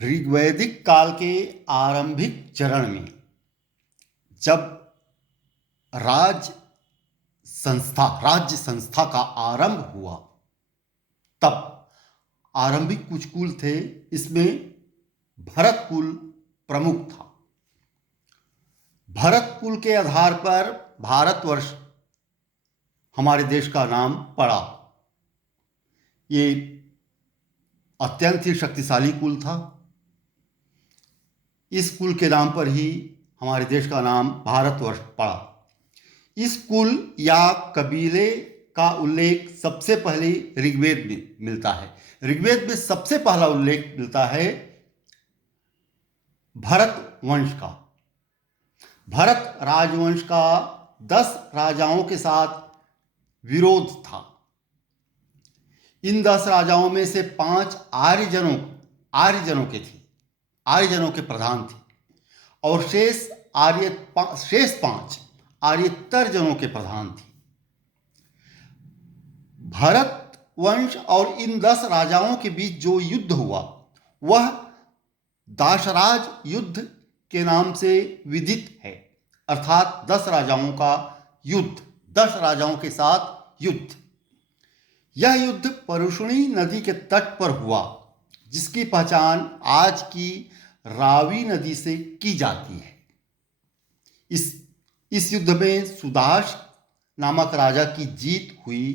ऋग्वैदिक काल के आरंभिक चरण में जब राज्य संस्था का आरंभ हुआ, तब आरंभिक कुछ कुल थे। इसमें भरत कुल प्रमुख था। भरत कुल के आधार पर भारतवर्ष हमारे देश का नाम पड़ा। ये अत्यंत ही शक्तिशाली कुल था। इस कुल के नाम पर ही हमारे देश का नाम भारतवर्ष पड़ा। इस कुल या कबीले का उल्लेख सबसे पहले ऋग्वेद में मिलता है। ऋग्वेद में सबसे पहला उल्लेख मिलता है भरत वंश का। भरत राजवंश का 10 राजाओं के साथ विरोध था। इन 10 राजाओं में से 5 आर्यजनों के प्रधान थे और शेष 5 आर्येतर जनों के प्रधान थे। भरत वंश और इन 10 राजाओं के बीच जो युद्ध हुआ वह दाशराज युद्ध के नाम से विदित है, अर्थात 10 राजाओं का युद्ध, 10 राजाओं के साथ युद्ध। यह युद्ध परुष्णी नदी के तट पर हुआ, जिसकी पहचान आज की रावी नदी से की जाती है। इस युद्ध में सुदाश नामक राजा की जीत हुई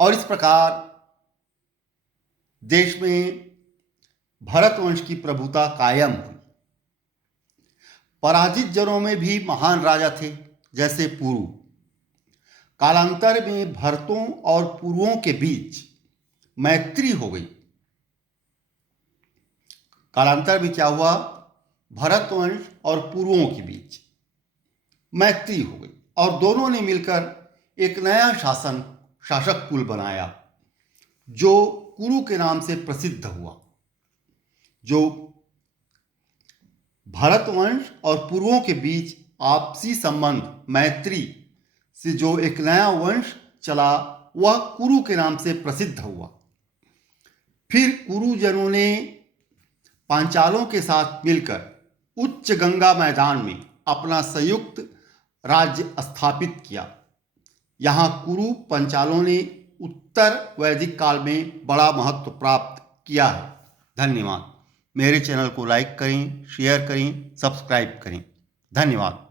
और इस प्रकार देश में भरत वंश की प्रभुता कायम हुई। पराजित जनों में भी महान राजा थे, जैसे पुरु। कालांतर में भरतों और पुरुओं के बीच मैत्री हो गई। कालांतर में क्या हुआ? भरत वंश और पुरुओं के बीच मैत्री हो गई और दोनों ने मिलकर एक नया शासक कुल बनाया, जो कुरु के नाम से प्रसिद्ध हुआ। जो भरत वंश और पुरुओं के बीच आपसी संबंध, मैत्री से जो एक नया वंश चला, वह कुरु के नाम से प्रसिद्ध हुआ। फिर कुरुजनों ने पांचालों के साथ मिलकर उच्च गंगा मैदान में अपना संयुक्त राज्य स्थापित किया। यहाँ कुरु पंचालों ने उत्तर वैदिक काल में बड़ा महत्व प्राप्त किया है। धन्यवाद। मेरे चैनल को लाइक करें, शेयर करें, सब्सक्राइब करें। धन्यवाद।